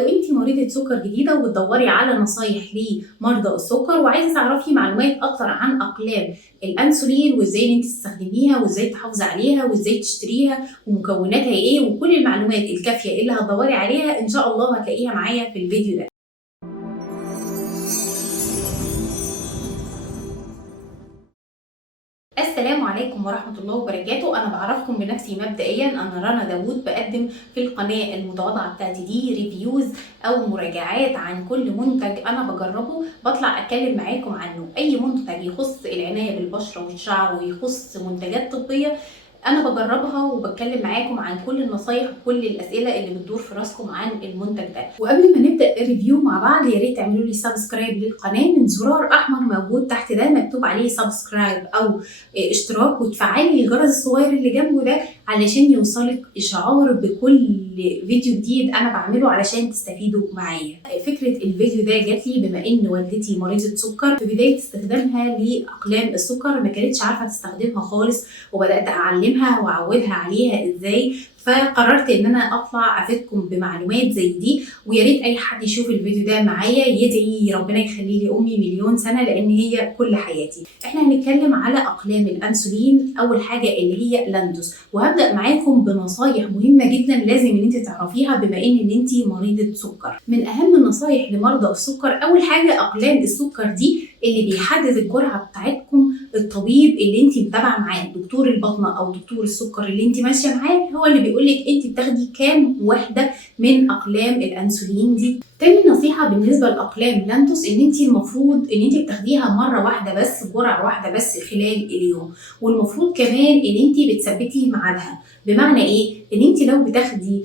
لو انت مريضة سكر جديدة وبتدوري على نصايح لمرضى السكر وعايزة تعرفي معلومات اكتر عن اقلام الانسولين وازاي انت تستخدميها وازاي تحافظي عليها وازاي تشتريها ومكوناتها ايه وكل المعلومات الكافية اللي هتدوري عليها ان شاء الله هتلاقيها معايا في الفيديو ده. السلام عليكم ورحمة الله وبركاته. أنا بعرفكم بنفسي مبدئيا، أنا رنا داوود، بقدم في القناة المتواضعة بتاعتي دي ريفيوز أو مراجعات عن كل منتج أنا بجربه، بطلع أتكلم معاكم عنه. أي منتج يخص العناية بالبشرة والشعر ويخص منتجات طبية أنا بجربها وبتكلم معاكم عن كل النصايح وكل الأسئلة اللي بتدور في راسكم عن المنتج ده. وقبل ما نبدأ الريفيو مع بعض يا ريت تعملوا لي سبسكرايب للقناة من زرار أحمر موجود تحت ده مكتوب عليه سبسكرايب أو اشتراك، وتفعلي الجرس الصغير اللي جنبه ده علشان يوصلك إشعار بكل فيديو جديد أنا بعمله علشان تستفيدوا معايا. فكرة الفيديو ده جات لي بما إن والدتي مريضة سكر، في بداية استخدامها لأقلام السكر ما كانتش عارفة تستخدمها خالص، وبدأت أعلمها وأعودها عليها إزاي. فقررت ان انا اطلع افيدكم بمعلومات زي دي، ويا ريت اي حد يشوف الفيديو ده معايا يدعي ربنا يخلي لي امي مليون سنه لان هي كل حياتي. احنا هنتكلم على اقلام الانسولين. اول حاجه اللي هي لاندوس، وهبدا معاكم بنصايح مهمه جدا لازم ان انت تعرفيها بما ان انت مريضه سكر. من اهم النصايح لمرضى السكر، اول حاجه اقلام السكر دي اللي بيحدد الجرعه بتاعتكم الطبيب اللي انت متابعه معاه، دكتور الباطنه او دكتور السكر اللي انت ماشيه معاه هو اللي بيقول لك انت بتاخدي كام وحده من اقلام الانسولين دي. تاني نصيحه بالنسبه لاقلام لاندوس ان انت المفروض ان انت بتاخديها مره واحده بس، جرعه واحده بس خلال اليوم، والمفروض كمان ان انت بتثبتي ميعادها. بمعنى ايه؟ ان انت لو بتاخدي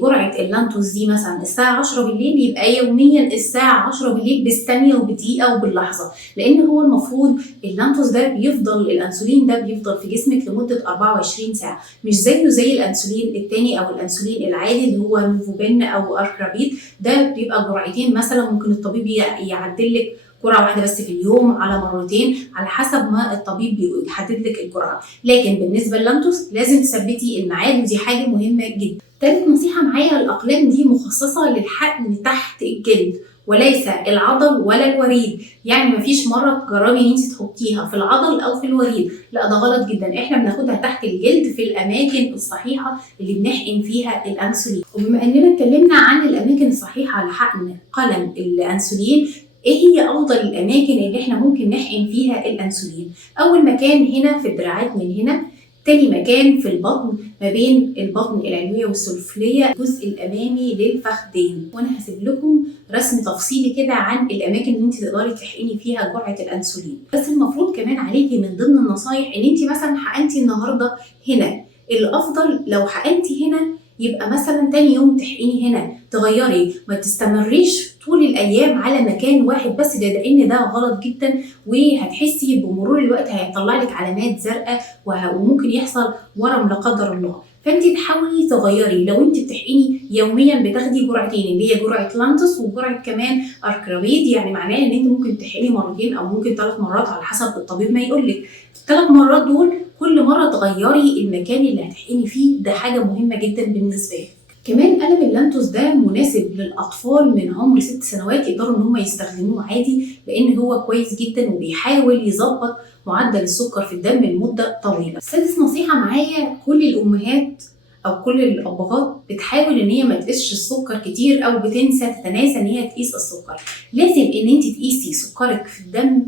جرعه اللانتوس دي مثلا الساعه 10 بالليل، يبقى يوميا الساعه 10 بالليل بالثانيه وبدقيقه وباللحظه، لان هو المفروض اللانتوس ده بيفضل، الانسولين ده بيفضل في جسمك لمده 24 ساعه، مش زي الانسولين التاني او الانسولين العادي اللي هو نوفوبين او اركرابيد. ده بيبقى جرعتين مثلا، ممكن الطبيب يعدل لك جرعه واحده بس في اليوم على مرتين على حسب ما الطبيب بيحدد لك الجرعه. لكن بالنسبه للانتوس لازم تثبتي الميعاد، ودي حاجه مهمه جدا. تالت نصيحه معايا، الاقلام دي مخصصه للحقن تحت الجلد وليس العضل ولا الوريد. يعني مفيش مره تجربي ان انت تحطيها في العضل او في الوريد، لا ده غلط جدا. احنا بناخدها تحت الجلد في الاماكن الصحيحه اللي بنحقن فيها الانسولين. وبما اننا اتكلمنا عن الاماكن الصحيحه لحقن قلم الانسولين، ايه هي افضل الاماكن اللي احنا ممكن نحقن فيها الانسولين؟ اول مكان هنا في الدراعات من هنا، تاني مكان في البطن ما بين البطن العلويه والسفليه، الجزء الامامي للفخذين. وانا هسيب لكم رسم تفصيلي كده عن الاماكن اللي انت تقدري تحقني فيها جرعه الانسولين. بس المفروض كمان عليكي من ضمن النصايح ان انت مثلا حقنتي النهارده هنا، الافضل لو حقنتي هنا يبقى مثلا تاني يوم تحقني هنا، تغيري، ما تستمريش طول الايام على مكان واحد بس، ده لان ده غلط جدا، وهتحسي بمرور الوقت هيطلع لك علامات زرقاء وممكن يحصل ورم لا قدر الله. فانت تحاولي تغيري. لو انت بتحقني يوميا بتاخدي جرعتين اللي هي جرعه لانتوس وجرعه كمان اركرابيد، يعني معناه ان انت ممكن تحقني مرتين او ممكن 3 مرات على حسب الطبيب ما يقول لك. 3 مرات دول كل مره تغيري المكان اللي هتحقني فيه، ده حاجه مهمه جدا بالنسبه لك. كمان قلم اللانتوس ده مناسب للاطفال من عمر 6 سنوات، يقدروا ان هم يستخدموه عادي لان هو كويس جدا وبيحاول يظبط معدل السكر في الدم لمده طويله. سادس نصيحه معايا، كل الامهات او كل الابهات بتحاول ان هي ما تقيسش السكر كتير او بتنسى تتناسى ان هي تقيس السكر. لازم ان انت تقيسي سكرك في الدم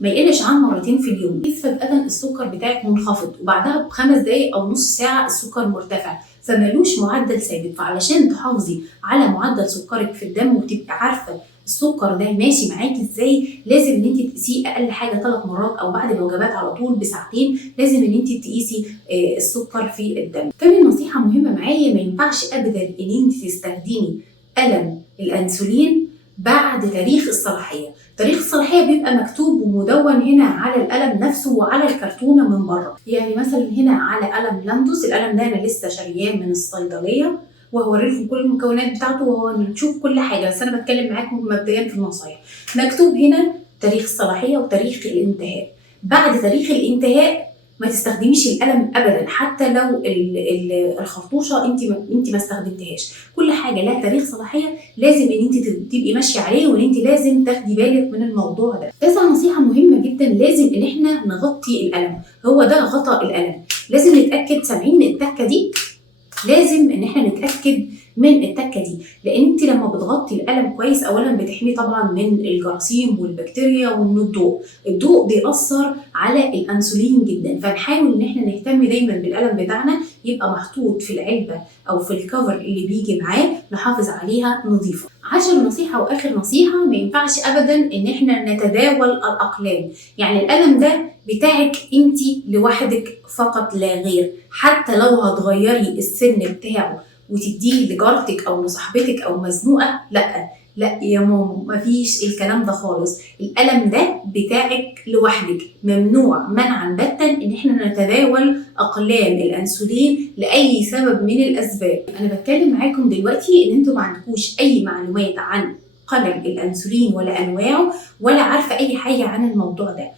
ما يقلش عن مرتين في اليوم. قيس فجأة السكر بتاعك منخفض وبعدها ب5 دقايق او نص ساعه السكر مرتفع، فمالوش معدل ثابت. فعلشان تحافظي على معدل سكرك في الدم وتبقي عارفه السكر ده ماشي معاكي ازاي، لازم ان انت تقيسيه اقل حاجه 3 مرات او بعد الوجبات على طول بساعتين، لازم ان انت تقيسي السكر في الدم. تاني نصيحه مهمه معايا، ما ينفعش ابدا ان انت تستخدمي قلم الانسولين بعد تاريخ الصلاحيه. تاريخ الصلاحيه بيبقى مكتوب ومدون هنا على القلم نفسه وعلى الكرتونه من بره. يعني مثلا هنا على قلم لاندوس، القلم ده انا لسه شارياه من الصيدليه وهوريلكم كل المكونات بتاعته وهنشوف كل حاجه، بس انا بتكلم معاكم مبدئيا في النصايح. مكتوب هنا تاريخ الصلاحيه وتاريخ الانتهاء. بعد تاريخ الانتهاء ما تستخدميش القلم ابدا، حتى لو الخرطوشه انت ما استخدمتهاش. كل حاجه لها تاريخ صلاحيه لازم ان انت تبقي ماشيه عليه، وان انت لازم تاخدي بالك من الموضوع ده. تاسع نصيحه مهمه جدا، لازم ان احنا نغطي القلم. هو ده غطاء القلم، لازم نتاكد. سامعين التكه دي؟ لازم ان احنا نتاكد من التكه دي، لان انت لما بتغطي القلم كويس اولا بتحميه طبعا من الجراثيم والبكتيريا ومن الضوء بيأثر على الانسولين جدا. فنحاول ان احنا نهتم دايما بالقلم بتاعنا يبقى محطوط في العلبه او في الكفر اللي بيجي معاه، نحافظ عليها نظيفه. 10 نصيحه واخر نصيحه، ما ينفعش ابدا ان احنا نتداول الاقلام. يعني القلم ده بتاعك انت لوحدك فقط لا غير، حتى لو هتغيري السن بتاعه وتديه لجارتك او لصاحبتك او مزنوقه، لا يا ماما، مفيش الكلام ده خالص. القلم ده بتاعك لوحدك، ممنوع منعا باتا ان احنا نتداول اقلام الانسولين لاي سبب من الاسباب. انا بتكلم معاكم دلوقتي ان انتوا ما عندكوش اي معلومات عن قلم الانسولين ولا انواعه، ولا عارفه اي حاجه عن الموضوع ده.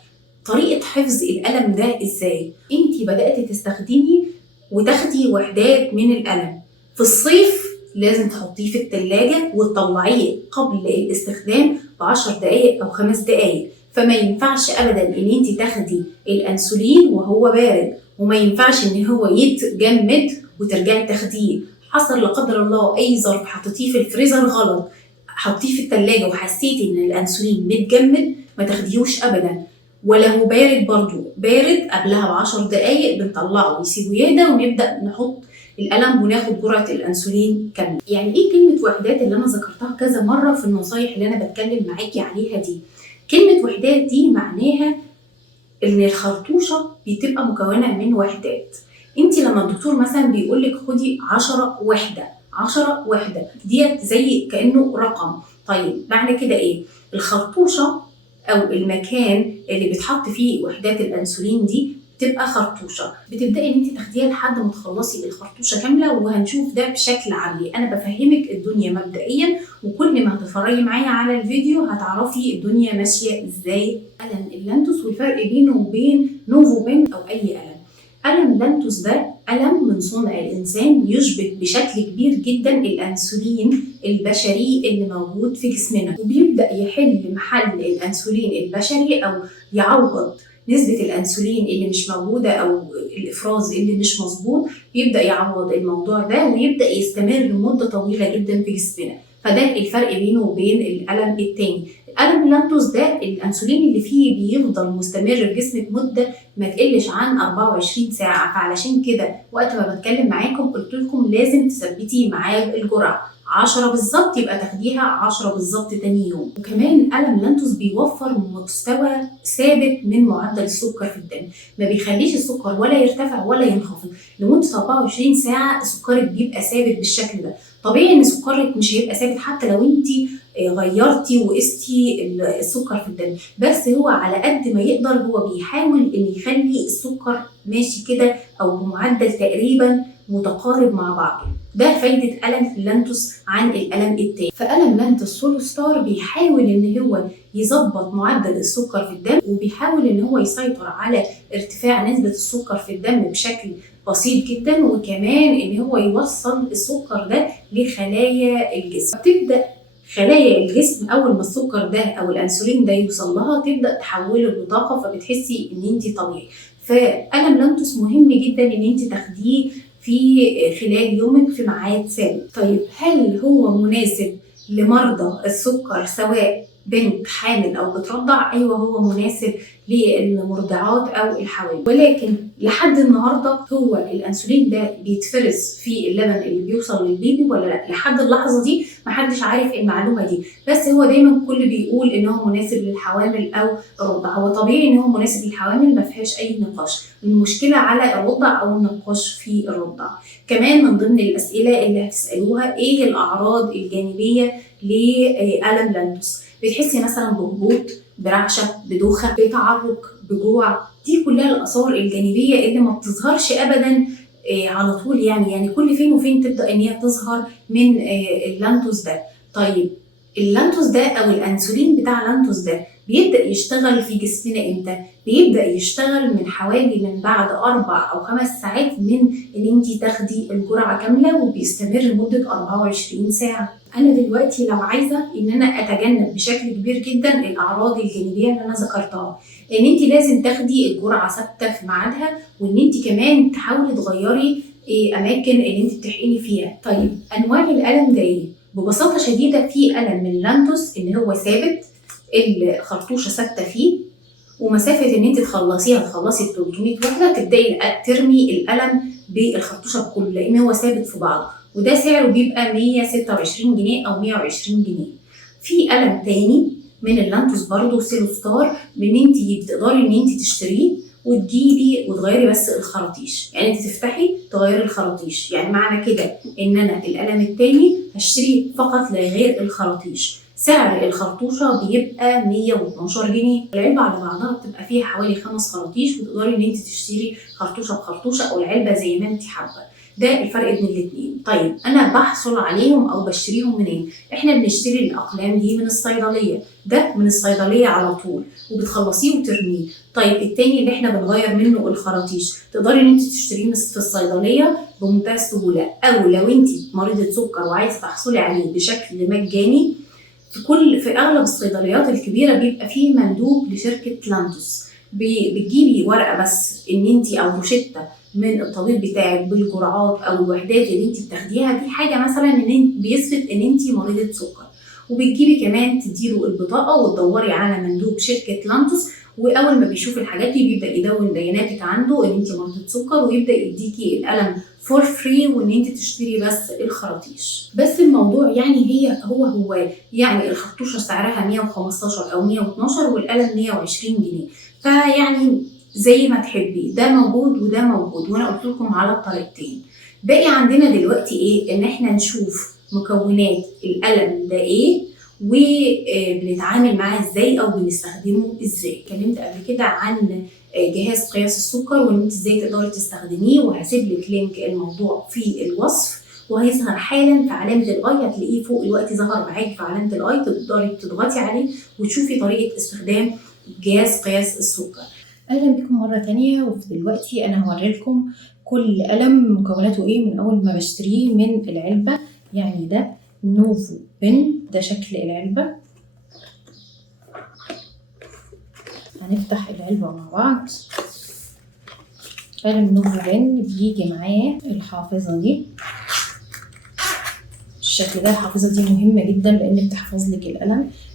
طريقه حفظ القلم ده ازاي؟ انت بدات تستخدمي وتاخدي وحدات من القلم. في الصيف لازم تحطيه في التلاجة وتطلعيه قبل الاستخدام ب10 دقايق أو 5 دقايق. فما ينفعش أبدا إن أنت تاخدي الأنسولين وهو بارد، وما ينفعش إن هو يتجمد وترجعي تاخديه. حصل لا قدر الله أي ظرف حطيتيه في الفريزر غلط، حطيه في التلاجة وحسيتي إن الأنسولين متجمد، ما تاخديهوش أبدا. ولو بارد برضو، بارد قبلها ب10 دقايق بنطلعه ويسيبه يهدى ونبدأ نحط القلم وناخد جرعه الانسولين كامله. يعني ايه كلمه وحدات اللي انا ذكرتها كذا مره في النصايح اللي انا بتكلم معاكي عليها دي؟ كلمه وحدات دي معناها ان الخرطوشه بتبقى مكونه من وحدات. انت لما الدكتور مثلا بيقول لك خدي 10 وحده، 10 وحده ديت زي كانه رقم. طيب معنى كده ايه؟ الخرطوشه او المكان اللي بيتحط فيه وحدات الانسولين دي تبقى خرطوشه. بتبداي ان انت تاخديها لحد ما تخلصي الخرطوشه كامله، وهنشوف ده بشكل عملي. انا بفهمك الدنيا مبدئيا، وكل ما هتتفرجي معايا على الفيديو هتعرفي الدنيا ماشيه ازاي. قلم اللانتوس والفرق بينه وبين نوفومين او اي قلم. قلم اللانتوس ده قلم من صنع الانسان، يشبه بشكل كبير جدا الانسولين البشري اللي موجود في جسمنا، وبيبدا يحل محل الانسولين البشري او يعوض نسبة الأنسولين اللي مش موجودة أو الإفراز اللي مش مظبوط. بيبدأ يعوض الموضوع ده ويبدأ يستمر لمدة طويلة جدا في جسمنا. فده الفرق بينه وبين القلم التاني. القلم اللانتوس ده الأنسولين اللي فيه بيفضل مستمر في جسمك مدة ما تقلش عن 24 ساعة. فعلشان كده وقت ما بتكلم معاكم قلت لكم لازم تثبتي معاه الجرعة 10 بالظبط، يبقى تاخديها 10 بالظبط تاني يوم. وكمان قلم لانتوس بيوفر مستوى ثابت من معدل السكر في الدم، ما بيخليش السكر ولا يرتفع ولا ينخفض. لمدة 24 ساعة سكرك بيبقى ثابت بالشكل ده. طبيعي ان سكرك مش هيبقى ثابت حتى لو انت غيرتي وقستي السكر في الدم، بس هو على قد ما يقدر هو بيحاول ان يخلي السكر ماشي كده او بمعدل تقريبا متقارب مع بعضه. ده فايدة قلم اللانتوس عن القلم التاني. فقلم لانتوس سولو ستار بيحاول ان هو يظبط معدل السكر في الدم، وبيحاول ان هو يسيطر على ارتفاع نسبة السكر في الدم بشكل بسيط جدا، وكمان ان هو يوصل السكر ده لخلايا الجسم. بتبدأ خلايا الجسم اول ما السكر ده او الانسولين ده يوصل لها تبدأ تحوله لطاقة، فبتحسي ان انت طبيعي. فقلم لانتوس مهم جدا ان انت تاخديه في خلال يومك في ميعاد ثابت. طيب هل هو مناسب لمرضى السكر سواء بنت حامل او بترضع؟ ايوه هو مناسب للمرضعات او الحوامل، ولكن لحد النهارده هو الانسولين ده بيتفرز في اللبن اللي بيوصل للبيبي ولا لا؟ لحد اللحظه دي محدش عارف المعلومه دي، بس هو دايما الكل بيقول ان هو مناسب للحوامل او الرضع. هو طبيعي ان هو مناسب للحوامل، ما فيهاش اي نقاش. المشكله على الرضع او النقاش في الرضع. كمان من ضمن الاسئله اللي هتسالوها ايه الاعراض الجانبيه لقلم لانتوس؟ بتحسي مثلا بهبوط، برعشه، بدوخه، بتعرق، بجوع. دي كلها الاثار الجانبيه اللي ما بتظهرش ابدا على طول، يعني كل فين وفين تبدا ان هي تظهر من اللانتوس ده. طيب اللانتوس ده او الانسولين بتاع اللانتوس ده بيبدأ يشتغل في جسمنا امتى؟ بيبدأ يشتغل من حوالي من بعد 4 أو 5 ساعات من ان انتي تاخدي الجرعة كاملة، وبيستمر لمدة 24 ساعة. انا دلوقتي لو عايزة ان انا اتجنب بشكل كبير جدا الاعراض الجانبية اللي انا ذكرتها، ان انتي لازم تاخدي الجرعة ثابتة في ميعادها، وان انتي كمان تحاولي تغيري اماكن اللي انتي بتحقني فيها. طيب انواع الالم ده ايه؟ ببساطة شديدة في ألم من اللانتوس اللي هو ثابت، الخرطوشة ثابتة فيه، ومسافة إن أنت تخلصي 300 وحدة تبدأي ترمي الألم بالخرطوشة بكله، لأن هو ثابت في بعضه، وده سعره بيبقى 126 جنيه أو 120 جنيه. في ألم تاني من اللانتوس برضه سيلوستار، من أنت بتقدري إن أنت تشتريه وتجيبي وتغيري بس الخراطيش، يعني انت تفتحي تغيري الخراطيش. يعني معنى كده ان انا القلم التاني هشتري فقط لا غير الخراطيش، سعر الخرطوشه بيبقى 112 جنيه. العلبه على بعضها بتبقى فيها حوالي 5 خراطيش، وتقدري ان انت تشتري خرطوشه بخرطوشه او العلبه زي ما انت حابه. ده الفرق بين الاثنين. طيب انا بحصل عليهم او بشتريهم منين؟ احنا بنشتري الاقلام دي من الصيدليه، ده من الصيدليه على طول وبتخلصيه وترميه. طيب التاني اللي احنا بنغير منه الخراطيش، تقدري ان انت تشتريه في الصيدليه بمنتهى السهوله، او لو انت مريضه سكر وعايزه تحصلي عليه بشكل مجاني، في اغلب الصيدليات الكبيره بيبقى فيه مندوب لشركه لانتوس، بتجيبي ورقه بس ان انت او روشته من الطبيب بتاعك بالجرعات او الوحدات اللي انت بتاخديها، دي حاجه مثلا ان بيثبت ان انت مريضه سكر. وبتجيبي كمان تديله البطاقه وتدوري على مندوب شركه لانتوس، واول ما بيشوف الحاجات دي بيبدا يدون بياناتك عنده ان انت مريضه سكر، ويبدا يديكي القلم فور فري، وان انت تشتري بس الخراطيش. بس الموضوع يعني هو يعني الخرطوشه سعرها 115 او 112 والقلم 120 جنيه، فيعني زي ما تحبي، ده موجود وده موجود، وانا قلت لكم على الطريقتين. باقي عندنا دلوقتي ايه؟ ان احنا نشوف مكونات القلم ده ايه، وبنتعامل معاه ازاي او بنستخدمه ازاي. اتكلمت قبل كده عن جهاز قياس السكر وان انت ازاي تقدري تستخدميه، وهسيب لك لينك الموضوع في الوصف، وهيظهر حالا في علامه الاي، هتلاقيه فوق الوقت ظهر معاكي في علامه الاي، تقدري تضغطي عليه وتشوفي طريقه استخدام جهاز قياس السكر. اهلا بكم مره تانية. ودلوقتي انا هوري لكم كل قلم مكوناته ايه من اول ما بشتريه من العلبه. يعني ده نوفو بن، ده شكل العلبه. هنفتح العلبه مع بعض. قلم نوفو بن بيجي معاه الحافظه دي بالشكل ده. الحافظه دي مهمه جدا لان بتحفظ لك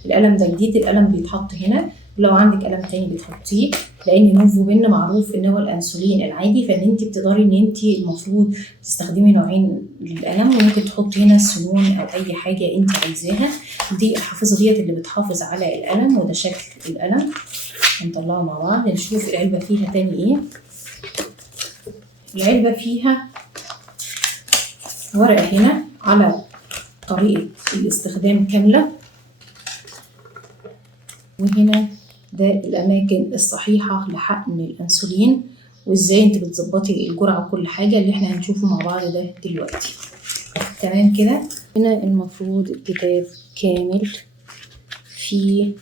القلم ده جديد، القلم بيتحط هنا، ولو عندك قلم تاني بتحطيه، لان نوفو بن معروف ان هو الانسولين العادي، فان انت بتقدري ان انت المفروض تستخدمي نوعين للقلم، وممكن تحطي هنا سنون او اي حاجه انت عايزاها. دي الحافظه ديت اللي بتحافظ على القلم، وده شكل القلم. هنطلعه مع بعض نشوف العلبه فيها تاني ايه. العلبه فيها ورقه هنا على طريقه الاستخدام كامله، وهنا ده الأماكن الصحيحة لحقن الأنسولين، وإزاي أنت بتظبطي الجرعة وكل حاجة اللي إحنا هنشوفه مع بعض ده دلوقتي. تمام كده. هنا المفروض الكتاب كامل فيه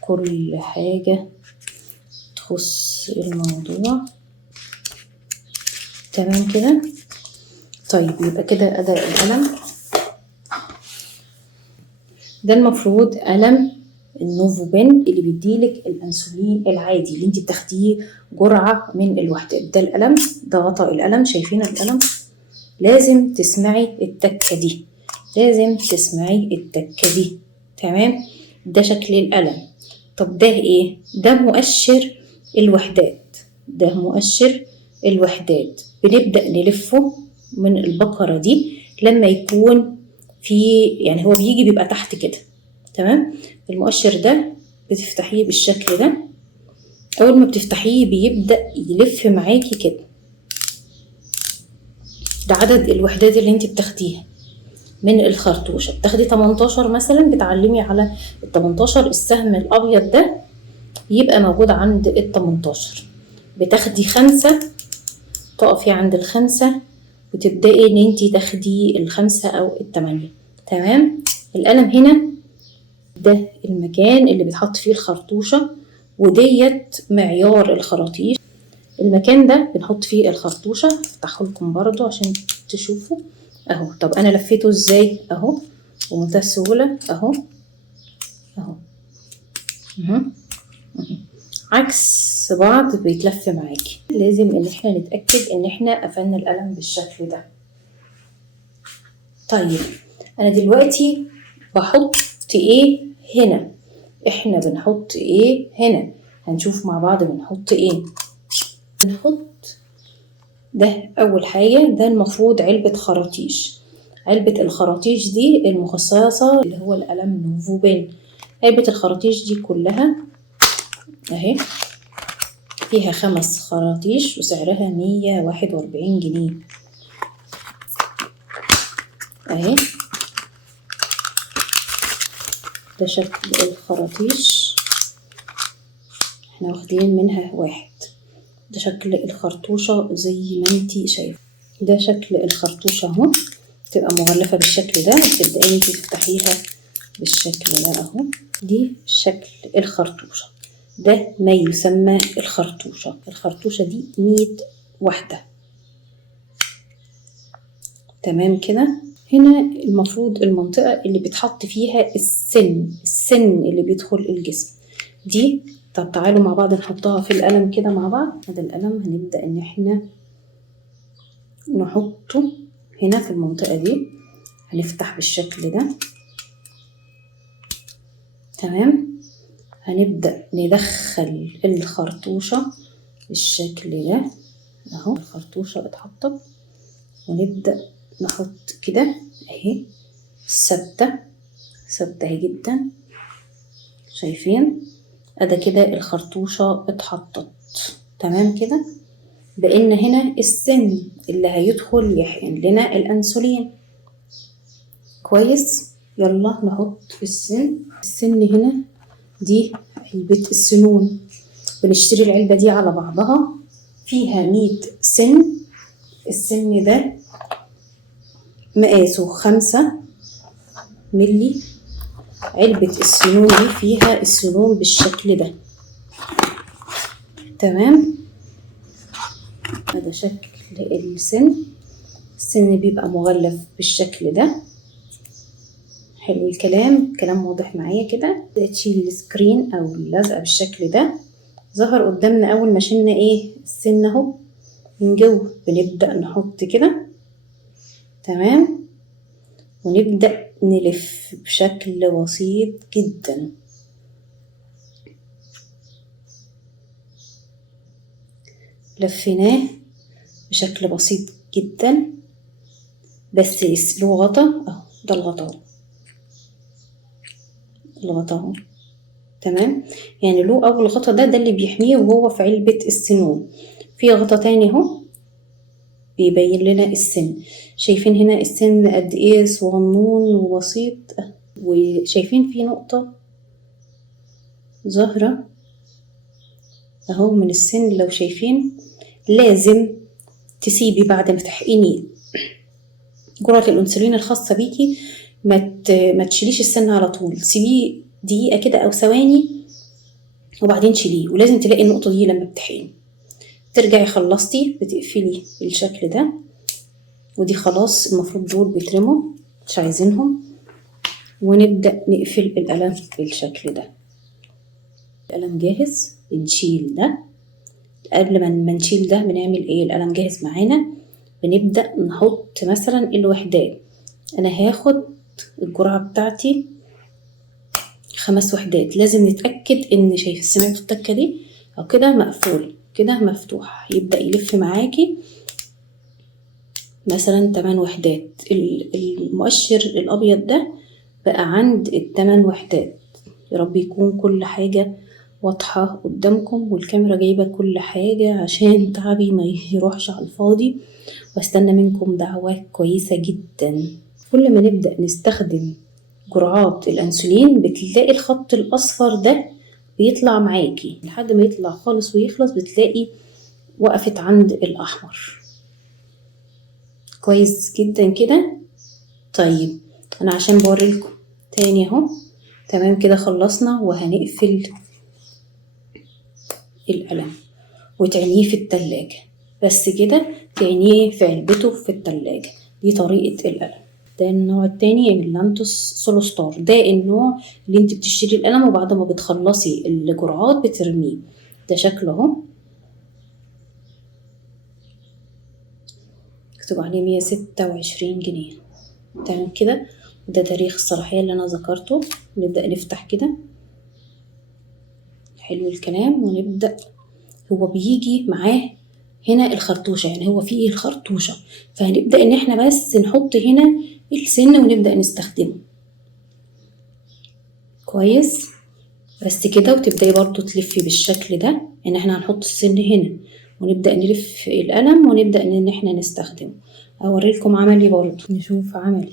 كل حاجة تخص الموضوع. تمام كده. طيب يبقى كده أداء القلم ده المفروض قلم النوفو بن اللي بيديلك الانسولين العادي اللي انت بتاخديه جرعه من الوحدات. ده القلم، ده غطاء القلم. شايفين القلم؟ لازم تسمعي التكه دي، لازم تسمعي التكه دي. تمام. ده شكل القلم. طب ده ايه؟ ده مؤشر الوحدات، ده مؤشر الوحدات. بنبدا نلفه من البقره دي لما يكون في، يعني هو بيجي بيبقى تحت كده. تمام. المؤشر ده بتفتحيه بالشكل ده. اول ما بتفتحيه بيبدأ يلف معاكي كده. ده عدد الوحدات اللي انت بتاخديها من الخرطوشة. بتاخدي 18 مثلا، بتعلمي على ال 18، السهم الابيض ده يبقى موجود عند ال 18. بتاخدي 5، تقفي عند ال5 وتبدأي ان انت تاخدي ال5 او ال8. تمام. القلم هنا ده المكان اللي بيتحط فيه الخرطوشة، وديت معيار الخراطيش. المكان ده بنحط فيه الخرطوشة. افتحه لكم برضو عشان تشوفوا اهو. طب انا لفيته ازاي؟ اهو بمنتهى السهولة اهو اهو. عكس بعض بيتلف معاكي. لازم ان احنا نتأكد ان احنا قفلنا القلم بالشكل ده. طيب انا دلوقتي بحط ايه هنا؟ احنا بنحط ايه هنا؟ هنشوف مع بعض بنحط ايه. بنحط ده اول حاجة، ده المفروض علبة خراطيش. علبة الخراطيش دي المخصصة اللي هو القلم نوفوبين. علبة الخراطيش دي كلها اهي، فيها 5 خراطيش وسعرها 141 جنيه اهي. ده شكل الخراطيش، احنا واخدين منها 1. ده شكل الخرطوشة زي ما انتي شايفة. ده شكل الخرطوشة اهو، تبقى مغلفة بالشكل ده، وتبدأي انتي تفتحيها بالشكل ده اهو. دي شكل الخرطوشة، ده ما يسمى الخرطوشة. الخرطوشة دي 100 واحدة. تمام كده. هنا المفروض المنطقة اللي بتحط فيها السن اللي بيدخل الجسم دي. طب تعالوا مع بعض نحطها في القلم كده مع بعض. هذا القلم هنبدأ ان احنا نحطه هنا في المنطقة دي. هنفتح بالشكل ده تمام. هنبدأ ندخل الخرطوشة بالشكل ده اهو. الخرطوشة اتحطت، ونبدأ نحط كده اهي ثابتة اهي جدا. شايفين؟ ادي كده الخرطوشة اتحطت تمام كده. بقينا هنا السن اللي هيدخل يحقن لنا الانسولين. كويس. يلا نحط السن هنا. دي علبة السنون، بنشتري العلبة دي على بعضها، فيها 100 سن. السن ده مقاسه 5 ملي. علبة السنون دي فيها السنون بالشكل ده تمام. هذا شكل السن بيبقى مغلف بالشكل ده. حلو الكلام واضح معايا كده. تشيل السكرين او اللزقة بالشكل ده. ظهر قدامنا اول ما شلنا ايه السن اهو من جوه. بنبدأ نحط كده تمام، ونبدأ نلف بشكل بسيط جدا. لفيناه بشكل بسيط جدا، بس له غطا اهو. ده الغطا اهو تمام. يعني له اول غطا ده اللي بيحميه وهو في علبة السنون. في غطا تاني اهو بيبين لنا السن. شايفين هنا السن قد ايه صغنون وبسيط. وشايفين في نقطة ظاهرة اهو من السن. لو شايفين لازم تسيبي بعد ما تحقني جرعة الانسولين الخاصة بيكي ما تشيليش السن على طول. سيبيه دقيقة كده او ثواني وبعدين شيليه. ولازم تلاقي النقطة دي لما بتحقني. ترجعي خلصتي بتقفلي بالشكل ده. ودي خلاص المفروض دول بيترموا مش عايزينهم. ونبدأ نقفل القلم بالشكل ده. القلم جاهز. بنشيل ده. قبل ما نشيل ده بنعمل ايه؟ القلم جاهز معانا. بنبدأ نحط مثلا الوحدات. انا هاخد الجرعة بتاعتي 5 وحدات. لازم نتأكد ان سمعتوا التكة دي او كده مقفول كده مفتوح. يبدأ يلف معاكي مثلا 8 وحدات. المؤشر الابيض ده بقى عند 8 وحدات. يا رب يكون كل حاجة واضحة قدامكم، والكاميرا جايبة كل حاجة عشان تعبي ما يروحش على الفاضي. واستنى منكم دعوات كويسة جدا. كل ما نبدأ نستخدم جرعات الانسولين بتلاقي الخط الاصفر ده بيطلع معاكي لحد ما يطلع خالص ويخلص. بتلاقي وقفت عند الاحمر. كويس جدا كده. طيب انا عشان بوريلكم تاني اهو. تمام كده خلصنا، وهنقفل القلم وتعينيه في التلاجة. بس كده تعينيه في علبته في التلاجة. دي طريقة القلم. ده النوع التاني من لانتوس سولو ستار. ده النوع اللي انت بتشتري القلم وبعد ما بتخلصي الجرعات بترميه. ده شكله اهو، مكتوب عليه 126 جنيه. تمام كده، وده تاريخ الصلاحية اللي انا ذكرته. نبدأ نفتح كده، حلو الكلام. ونبدأ، هو بيجي معاه هنا الخرطوشة، يعني هو فيه الخرطوشة، فهنبدأ ان احنا بس نحط هنا السن ونبدأ نستخدمه كويس. بس كده، وتبدأي برضو تلفي بالشكل ده، ان احنا هنحط السن هنا ونبدأ نلف القلم ونبدأ ان احنا نستخدمه. اوريلكم عملي برضو، نشوف عملي.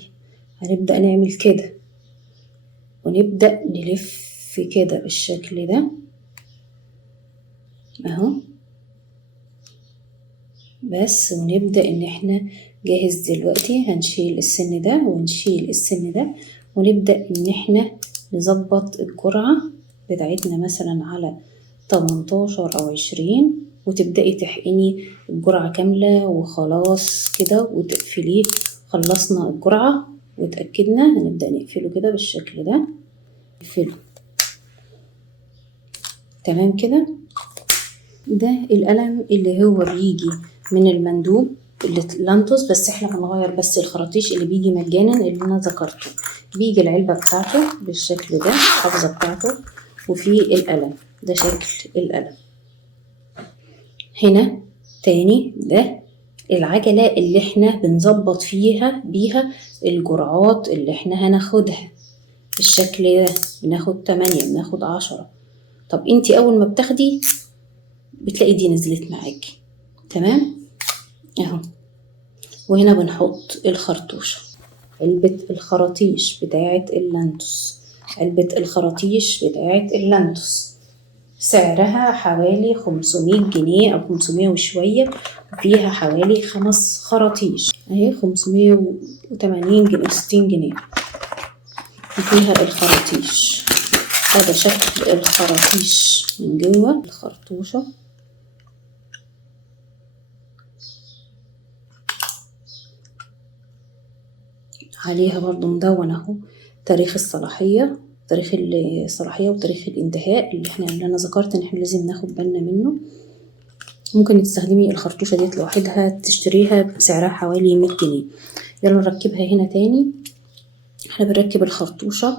هنبدأ نعمل كده ونبدأ نلف كده بالشكل ده اهو بس. ونبدأ ان احنا جاهز دلوقتي. هنشيل السن ده ونشيل السن ده، ونبدأ ان احنا نظبط الجرعة بتاعتنا مثلا على 18 او 20، وتبدأي تحقني الجرعة كاملة وخلاص كده وتقفليه. خلصنا الجرعة وتأكدنا، هنبدأ نقفله كده بالشكل ده. نقفله تمام كده. ده القلم اللي هو بيجي من المندوب لانتوس، بس احنا هنغير بس الخراطيش اللي بيجي مجانا اللي انا ذكرته. بيجي العلبة بتاعته بالشكل ده، الحافظة بتاعته، وفي القلم ده شكل القلم. هنا تاني ده العجلة اللي احنا بنظبط بيها الجرعات اللي احنا هناخدها بالشكل ده. بناخد 8، بناخد 10. طب انتي اول ما بتاخدي بتلاقي دي نزلت معاكي تمام اهو. وهنا بنحط الخرطوشة، علبة الخراطيش بتاعة اللانتوس. علبة الخراطيش بتاعة اللانتوس سعرها حوالي 500 جنيه أو 500 وشوية، وفيها حوالي 5 خراطيش اهي. 580 جنيه 60 جنيه وفيها الخراطيش. هذا شكل الخراطيش من جوه الخرطوشة. عليها برضو مدون اهو تاريخ الصلاحية، وتاريخ الانتهاء اللي انا ذكرت ان احنا لازم ناخد بالنا منه. ممكن تستخدمي الخرطوشة ديت لوحدها، تشتريها بسعرها حوالي 100 جنيه. يلا نركبها هنا تاني. احنا بنركب الخرطوشة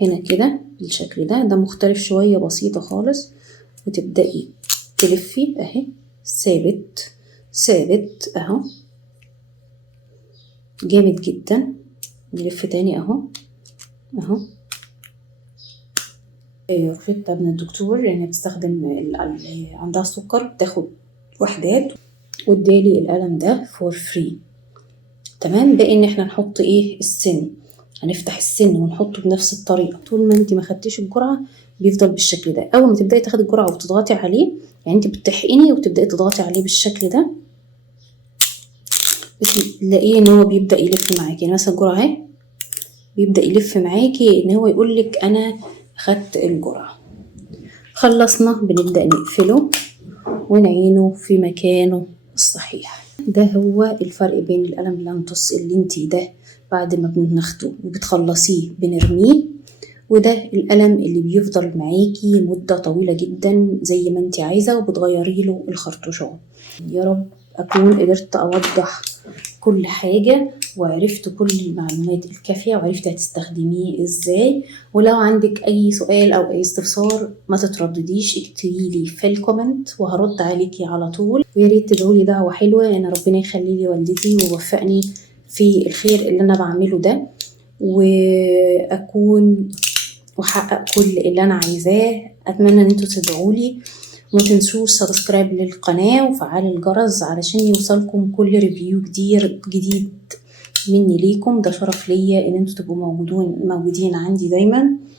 هنا كده بالشكل ده. ده مختلف شوية، بسيطة خالص. وتبدأي تلفي اهي، ثابت ثابت اهو، جامد جدا. نلف تاني اهو اهو. روشتة من الدكتور، يعني بتستخدم اللي عندها السكر بتاخد وحدات، وادالي القلم ده فور فري. تمام. باقي ان احنا نحط ايه؟ السن. هنفتح السن ونحطه بنفس الطريقة. طول ما انت ما خدتيش الجرعة بيفضل بالشكل ده. اول ما تبدأي تاخدي الجرعة وتضغطي عليه، يعني انت بتحقني وتبدأي تضغطي عليه بالشكل ده، بتلاقيه ان هو بيبدأ يلف معاكي. يعني مثلا الجرعة اهي بيبدأ يلف معاكي ان هو يقولك انا خدت الجرعة. خلصنا بنبدأ نقفله ونعينه في مكانه الصحيح. ده هو الفرق بين القلم لانتوس اللي انتي ده بعد ما بناخده وبتخلصيه بنرميه، وده القلم اللي بيفضل معاكي مدة طويلة جدا زي ما انتي عايزة وبتغيري له الخرطوشات. يا رب أكون قدرت أوضح كل حاجة وعرفت كل المعلومات الكافية وعرفت هتستخدميه ازاي. ولو عندك اي سؤال او اي استفسار ما تتردديش، اكتبيلي في الكومنت وهرد عليكي على طول. ويا ريت تدعولي دعوة حلوة ان ربنا يخلي لي والدتي ويوفقني في الخير اللي انا بعمله ده، واكون وحقق كل اللي انا عايزاه. اتمنى ان انتوا تدعولي، وما تنسوش سبسكرايب للقناة وفعل الجرس علشان يوصلكم كل ريفيو جديد مني ليكم. ده شرف ليا ان انتوا تبقوا موجودين عندي دايما.